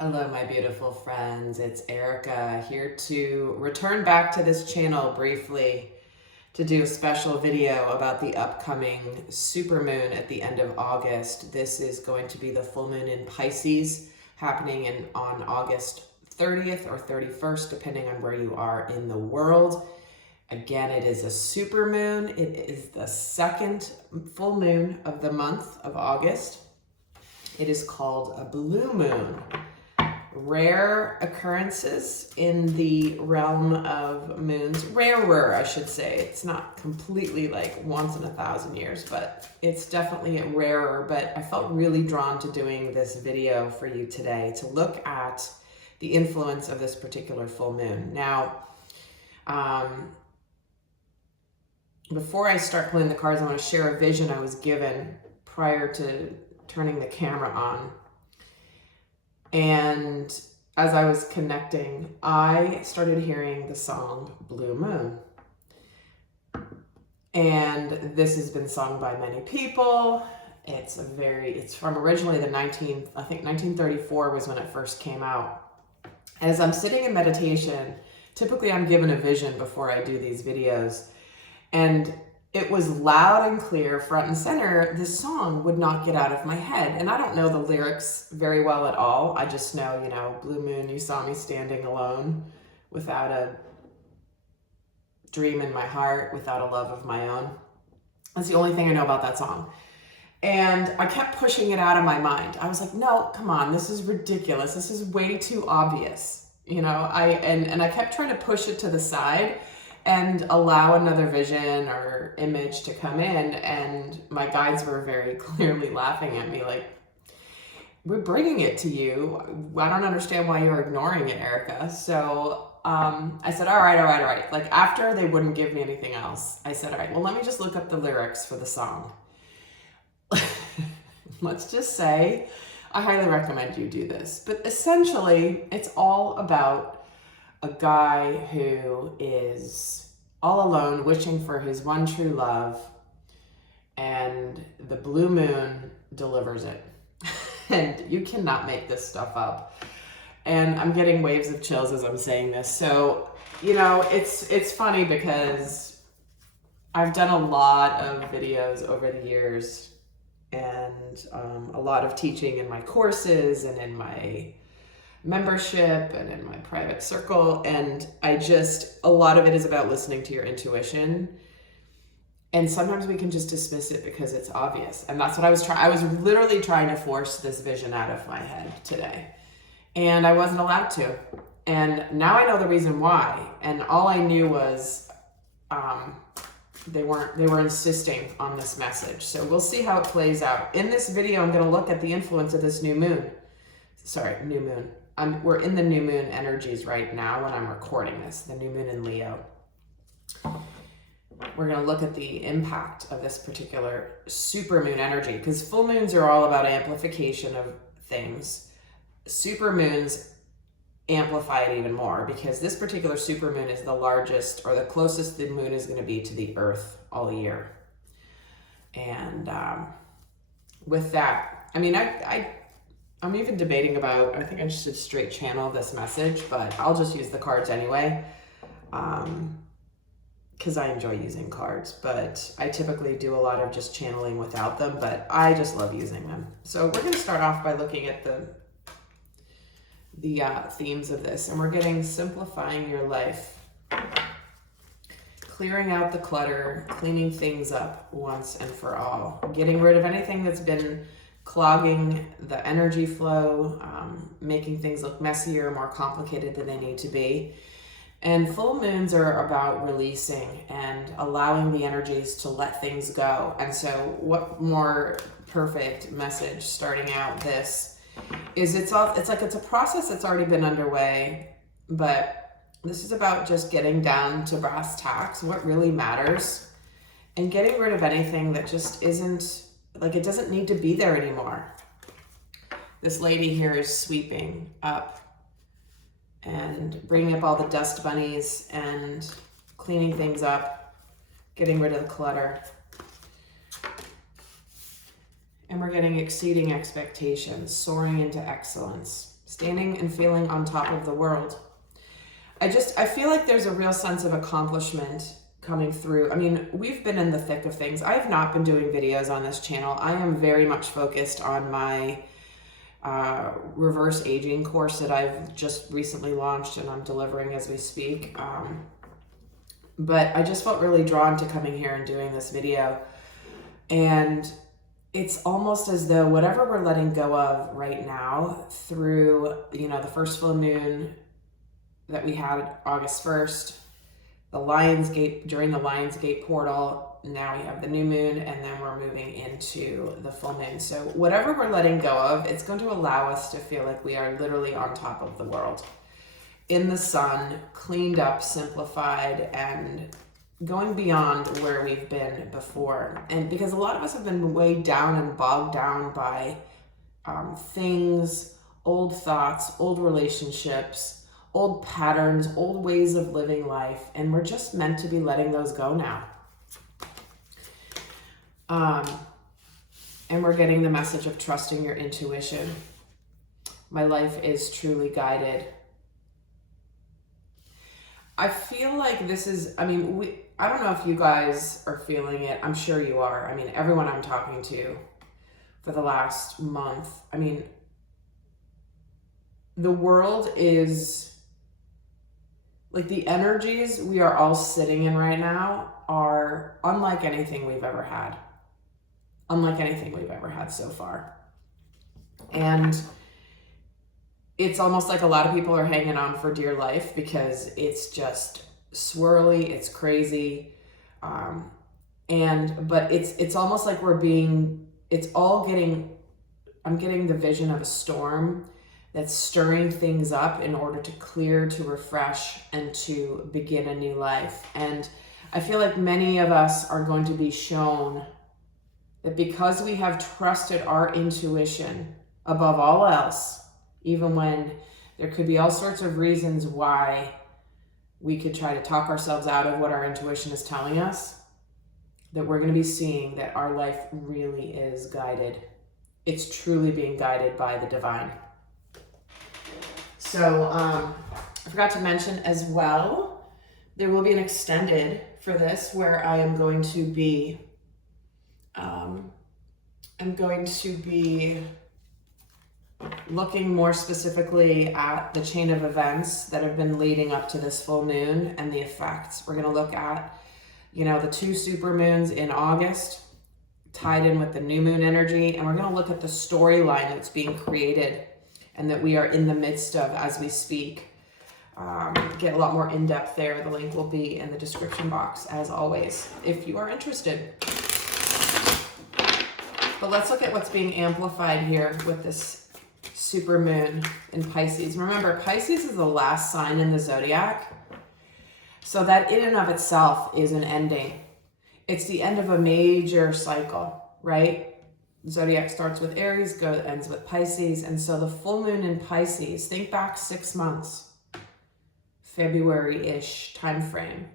Hello, my beautiful friends. It's Erika here to return back to this channel briefly to do a special video about the upcoming supermoon at the end of August. This is going to be the full moon in Pisces happening on August 30th or 31st, depending on where you are in the world. Again, it is a supermoon. It is the second full moon of the month of August. It is called a blue moon. Rare occurrences in the realm of moons. Rarer, I should say. It's not completely like once in 1,000 years, but it's definitely rarer. But I felt really drawn to doing this video for you today to look at the influence of this particular full moon. Now, before I start pulling the cards, I want to share a vision I was given prior to turning the camera on. And as I was connecting, I started hearing the song Blue Moon. And this has been sung by many people. It's from originally I think 1934 was when it first came out. As I'm sitting in meditation, typically I'm given a vision before I do these videos. And it was loud and clear, front and center. This song would not get out of my head. And I don't know the lyrics very well at all. I just know, blue moon, you saw me standing alone without a dream in my heart, without a love of my own. That's the only thing I know about that song. And I kept pushing it out of my mind. I was like, no, come on, this is ridiculous. This is way too obvious. I kept trying to push it to the side and allow another vision or image to come in. And my guides were very clearly laughing at me like, we're bringing it to you. I don't understand why you're ignoring it, Erika. So I said, all right. Like after they wouldn't give me anything else, I said, all right, well, let me just look up the lyrics for the song. Let's just say, I highly recommend you do this. But essentially, it's all about a guy who is all alone, wishing for his one true love, and the blue moon delivers it. And you cannot make this stuff up. And I'm getting waves of chills as I'm saying this. So, it's funny because I've done a lot of videos over the years and a lot of teaching in my courses and in my membership and in my private circle, and a lot of it is about listening to your intuition, and sometimes we can just dismiss it because it's obvious. And that's what I was literally trying to force this vision out of my head today, and I wasn't allowed to. And now I know the reason why, and all I knew was they were insisting on this message. So we'll see how it plays out. In this video, I'm going to look at the influence of this new moon. We're in the new moon energies right now when I'm recording this, the new moon in Leo. We're going to look at the impact of this particular supermoon energy, because full moons are all about amplification of things. Supermoons amplify it even more, because this particular supermoon is the largest, or the closest the moon is going to be to the earth all year. And with that, I'm even debating about, I think I should straight channel this message, but I'll just use the cards anyway, because I enjoy using cards, but I typically do a lot of just channeling without them, but I just love using them. So we're going to start off by looking at the themes of this, and we're getting simplifying your life, clearing out the clutter, cleaning things up once and for all, getting rid of anything that's been clogging the energy flow, making things look messier, more complicated than they need to be. And full moons are about releasing and allowing the energies to let things go. And so what more perfect message starting out this is it's a process that's already been underway, but this is about just getting down to brass tacks, what really matters, and getting rid of anything that just isn't, like, it doesn't need to be there anymore. This lady here is sweeping up and bringing up all the dust bunnies and cleaning things up, getting rid of the clutter. And we're getting exceeding expectations, soaring into excellence. standing and feeling on top of the world. I feel like there's a real sense of accomplishment coming through. I mean, we've been in the thick of things. I have not been doing videos on this channel. I am very much focused on my reverse aging course that I've just recently launched and I'm delivering as we speak. But I just felt really drawn to coming here and doing this video. And it's almost as though whatever we're letting go of right now through, you know, the first full moon that we had August 1st, the Lionsgate, during the Lionsgate portal, now we have the new moon, and then we're moving into the full moon. So whatever we're letting go of, it's going to allow us to feel like we are literally on top of the world, in the sun, cleaned up, simplified, and going beyond where we've been before. And because a lot of us have been weighed down and bogged down by things, old thoughts, old relationships, old patterns, old ways of living life, and we're just meant to be letting those go now. And we're getting the message of trusting your intuition. My life is truly guided. I feel like this is, I mean, I don't know if you guys are feeling it. I'm sure you are. I mean, everyone I'm talking to for the last month, I mean, the world is, like, the energies we are all sitting in right now are unlike anything we've ever had. Unlike anything we've ever had so far. And it's almost like a lot of people are hanging on for dear life because it's just swirly, it's crazy. But it's almost like I'm getting the vision of a storm that's stirring things up in order to clear, to refresh, and to begin a new life. And I feel like many of us are going to be shown that because we have trusted our intuition above all else, even when there could be all sorts of reasons why we could try to talk ourselves out of what our intuition is telling us, that we're going to be seeing that our life really is guided. It's truly being guided by the divine. So I forgot to mention as well, there will be an extended for this where I am going to be looking more specifically at the chain of events that have been leading up to this full moon and the effects. We're going to look at, you know, the 2 supermoons in August tied in with the new moon energy, and we're going to look at the storyline that's being created and that we are in the midst of as we speak. Get a lot more in-depth there. The link will be in the description box, as always, if you are interested. But let's look at what's being amplified here with this supermoon in Pisces. Remember, Pisces is the last sign in the zodiac. So that in and of itself is an ending. It's the end of a major cycle, right? Zodiac starts with Aries, ends with Pisces. And so the full moon in Pisces, think back 6 months, February-ish time frame,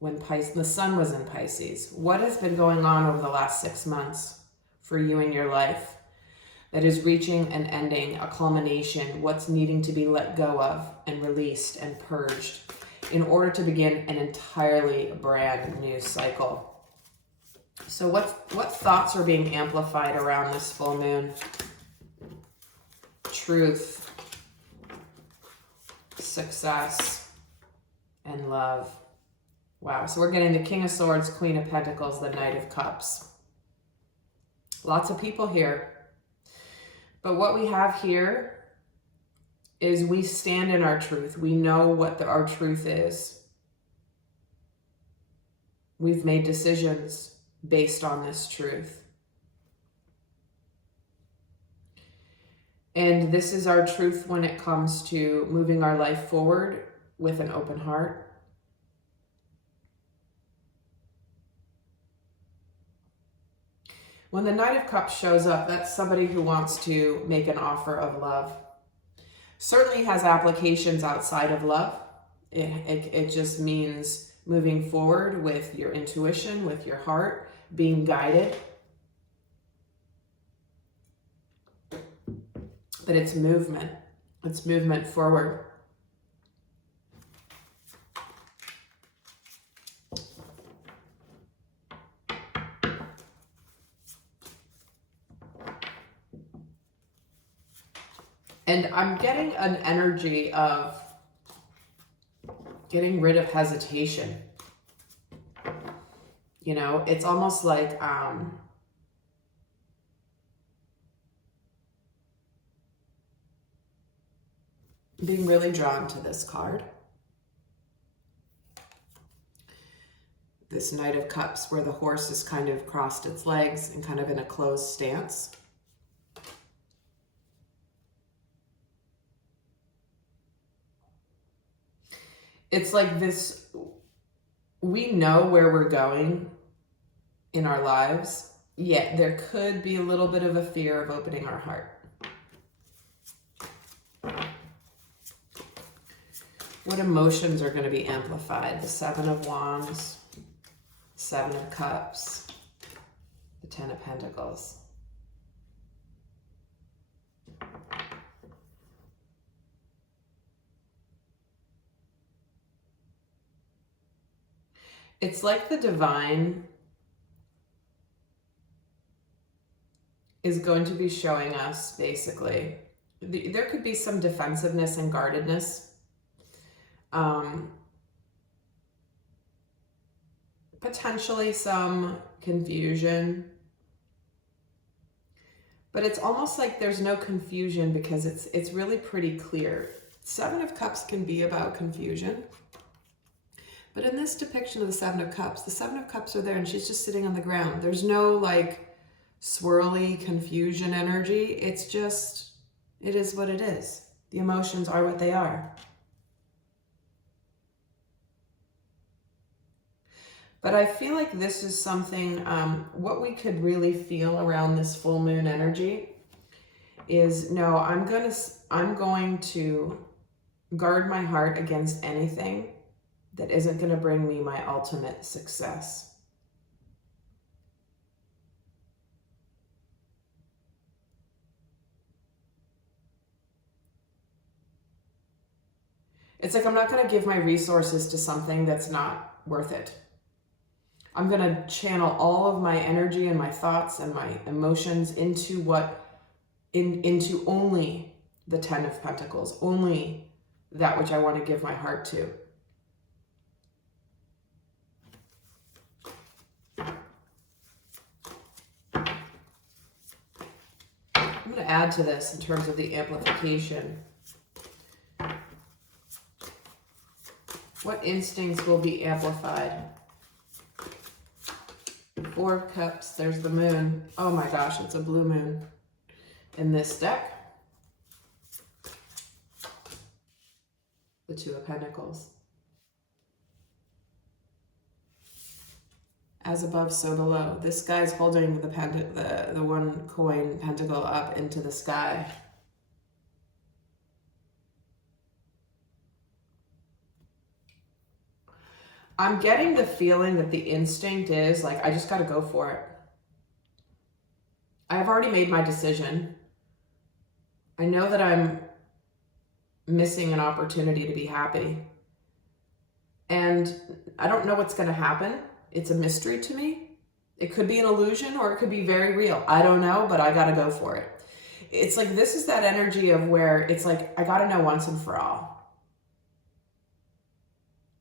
when the sun was in Pisces. What has been going on over the last 6 months for you in your life that is reaching an ending, a culmination, what's needing to be let go of and released and purged in order to begin an entirely brand new cycle? So what thoughts are being amplified around this full moon? Truth, success, and love. Wow, so we're getting the King of Swords, Queen of Pentacles, the Knight of Cups. Lots of people here. But what we have here is we stand in our truth. We know what our truth is. We've made decisions based on this truth. And this is our truth when it comes to moving our life forward with an open heart. When the Knight of Cups shows up, that's somebody who wants to make an offer of love. Certainly has applications outside of love. It just means moving forward with your intuition, with your heart, being guided. But it's movement. It's movement forward. And I'm getting an energy of getting rid of hesitation. You know, it's almost like being really drawn to this card. This Knight of Cups, where the horse is kind of crossed its legs and kind of in a closed stance. It's like this, we know where we're going in our lives, yet there could be a little bit of a fear of opening our heart. What emotions are going to be amplified? The Seven of Wands, Seven of Cups, the Ten of Pentacles. It's like the divine is going to be showing us, basically, there could be some defensiveness and guardedness. Potentially some confusion. But it's almost like there's no confusion because it's really pretty clear. Seven of Cups can be about confusion. But in this depiction of the Seven of Cups, the Seven of Cups are there and she's just sitting on the ground. There's no like swirly confusion energy. It's just, it is what it is. The emotions are what they are. But I feel like this is something, what we could really feel around this full moon energy is, no, I'm going to guard my heart against anything that isn't going to bring me my ultimate success. It's like I'm not going to give my resources to something that's not worth it. I'm going to channel all of my energy and my thoughts and my emotions into into only the Ten of Pentacles, only that which I want to give my heart to. I'm going to add to this in terms of the amplification. What instincts will be amplified? Four of Cups, there's the moon. Oh my gosh, it's a blue moon in this deck. The Two of Pentacles. As above, so below. This guy's holding the one coin pentacle up into the sky. I'm getting the feeling that the instinct is like, I just got to go for it. I've already made my decision. I know that I'm missing an opportunity to be happy. And I don't know what's going to happen. It's a mystery to me. It could be an illusion or it could be very real. I don't know, but I got to go for it. It's like, this is that energy of where it's like, I got to know once and for all.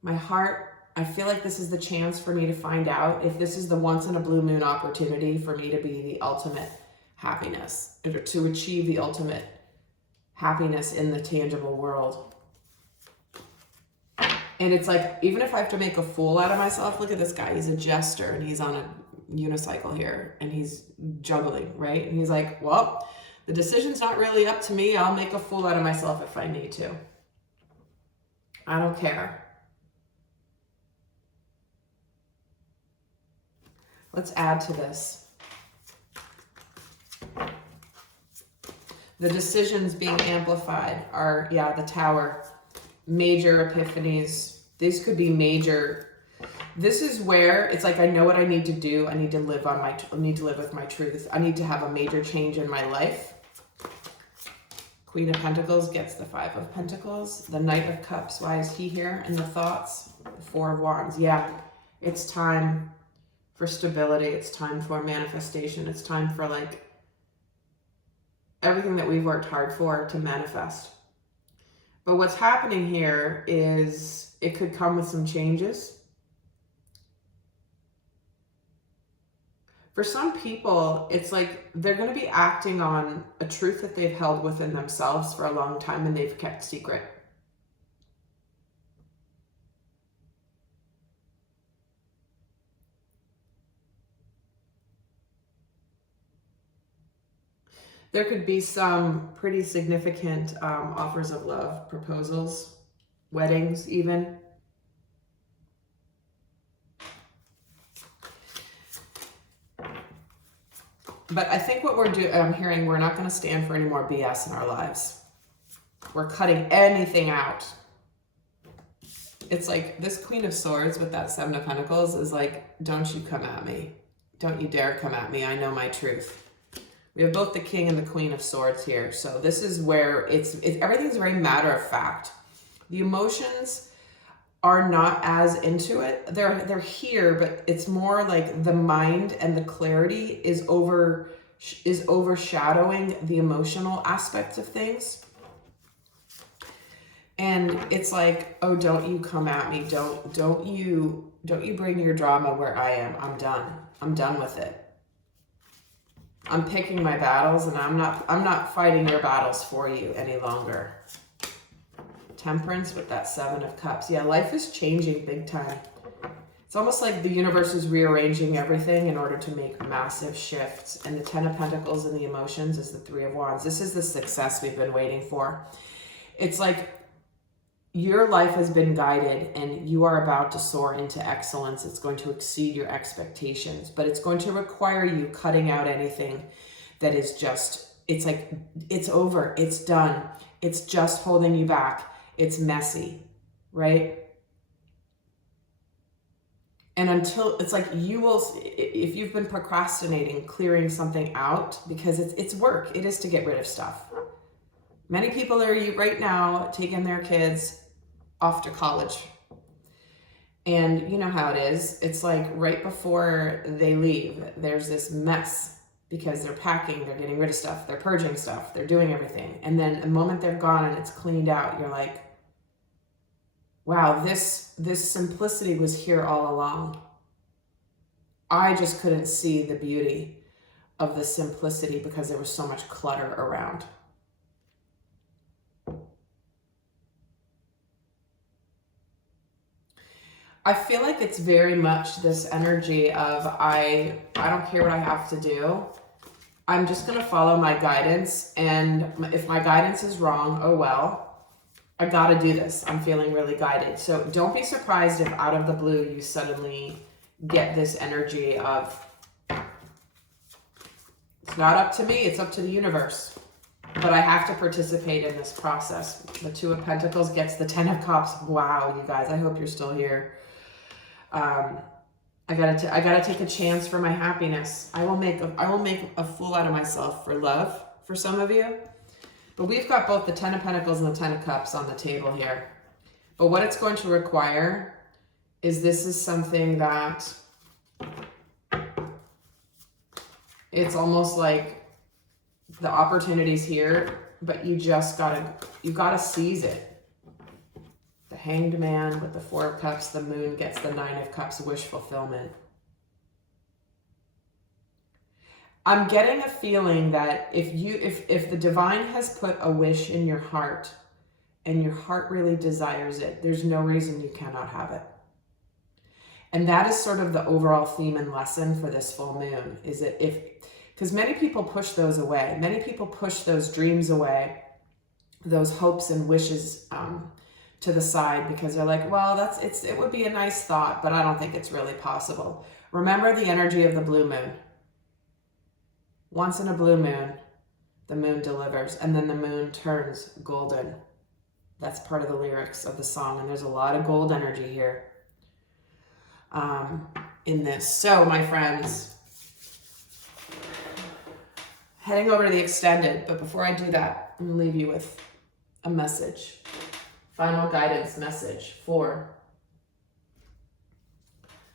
My heart, I feel like this is the chance for me to find out if this is the once in a blue moon opportunity for me to be the ultimate happiness, or to achieve the ultimate happiness in the tangible world. And it's like, even if I have to make a fool out of myself, look at this guy, he's a jester and he's on a unicycle here and he's juggling, right? And he's like, well, the decision's not really up to me. I'll make a fool out of myself if I need to. I don't care. Let's add to this. The decisions being amplified are, yeah, the Tower, major epiphanies. These could be major. This is where it's like, I know what I need to do. I need to live with my truth. I need to have a major change in my life. Queen of Pentacles gets the Five of Pentacles. The Knight of Cups, why is he here in the thoughts? The Four of Wands. Yeah, it's time for stability. It's time for manifestation. It's time for like everything that we've worked hard for to manifest. But what's happening here is it could come with some changes. For some people, it's like they're going to be acting on a truth that they've held within themselves for a long time and they've kept secret. There could be some pretty significant offers of love, proposals, weddings even. But I think what I'm hearing, we're not going to stand for any more BS in our lives. We're cutting anything out. It's like this Queen of Swords with that Seven of Pentacles is like, don't you come at me. Don't you dare come at me. I know my truth. We have both the King and the Queen of Swords here. So this is where everything's very matter of fact. The emotions are not as into it. They're here, but it's more like the mind and the clarity is overshadowing the emotional aspects of things. And it's like, oh, don't you come at me. Don't you bring your drama where I am. I'm done. I'm done with it. I'm picking my battles, and I'm not fighting your battles for you any longer. Temperance with that Seven of Cups. Yeah, life is changing big time. It's almost like the universe is rearranging everything in order to make massive shifts. And the Ten of Pentacles and the emotions is the Three of Wands. This is the success we've been waiting for. It's like your life has been guided and you are about to soar into excellence. It's going to exceed your expectations, but it's going to require you cutting out anything that is just, it's like, it's over, it's done. It's just holding you back. It's messy, right? And until, it's like you will, if you've been procrastinating, clearing something out, because it's work. It is to get rid of stuff. Many people are right now taking their kids off to college. And you know how it is. It's like right before they leave, there's this mess because they're packing, they're getting rid of stuff, they're purging stuff, they're doing everything. And then the moment they're gone and it's cleaned out, you're like, wow, this simplicity was here all along. I just couldn't see the beauty of the simplicity because there was so much clutter around. I feel like it's very much this energy of I don't care what I have to do. I'm just going to follow my guidance. And if my guidance is wrong, oh well. I got to do this. I'm feeling really guided. So don't be surprised if out of the blue you suddenly get this energy of it's not up to me, it's up to the universe. But I have to participate in this process. The Two of Pentacles gets the Ten of Cups. Wow, you guys, I hope you're still here. I gotta take a chance for my happiness. I will make a fool out of myself for love for some of you. But we've got both the Ten of Pentacles and the Ten of Cups on the table here. But what it's going to require is this is something that it's almost like the opportunity's here, but you gotta seize it. The Hanged Man with the Four of Cups, the Moon gets the Nine of Cups, wish fulfillment. I'm getting a feeling that if the divine has put a wish in your heart and your heart really desires it, there's no reason you cannot have it. And that is sort of the overall theme and lesson for this full moon, is that because many people push those away. Many people push those dreams away, those hopes and wishes to the side because they're like, well, it would be a nice thought, but I don't think it's really possible. Remember the energy of the blue moon. Once in a blue moon, the moon delivers, and then the moon turns golden. That's part of the lyrics of the song, and there's a lot of gold energy here in this. So, my friends, heading over to the extended, but before I do that, I'm going to leave you with a message, final guidance message for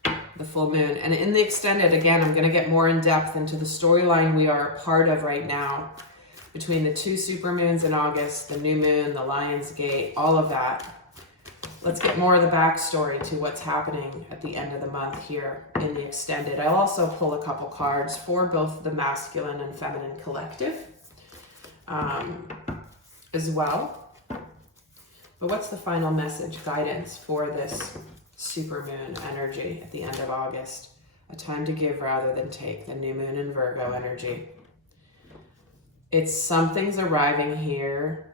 the full moon. And in the extended, again, I'm going to get more in depth into the storyline we are a part of right now between the 2 supermoons in August, the new moon, the Lion's Gate, all of that. Let's get more of the backstory to what's happening at the end of the month here in the extended. I'll also pull a couple cards for both the masculine and feminine collective as well. But what's the final message, guidance for this supermoon energy at the end of August? A time to give rather than take, the new moon in Virgo energy. It's something's arriving here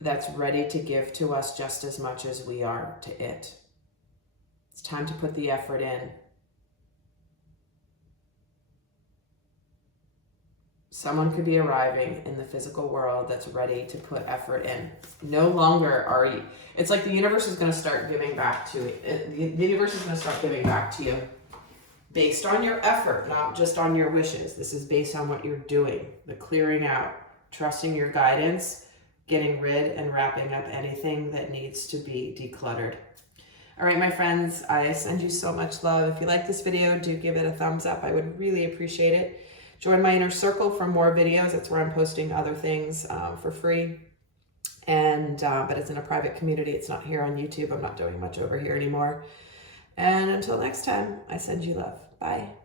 that's ready to give to us just as much as we are to it. It's time to put the effort in. Someone could be arriving in the physical world that's ready to put effort in. No longer are you, it's like the universe is going to start giving back to it. The universe is going to start giving back to you based on your effort, not just on your wishes. This is based on what you're doing, the clearing out, trusting your guidance, getting rid and wrapping up anything that needs to be decluttered. All right, my friends, I send you so much love. If you like this video, do give it a thumbs up. I would really appreciate it. Join my inner circle for more videos. That's where I'm posting other things for free. And but it's in a private community. It's not here on YouTube. I'm not doing much over here anymore. And until next time, I send you love. Bye.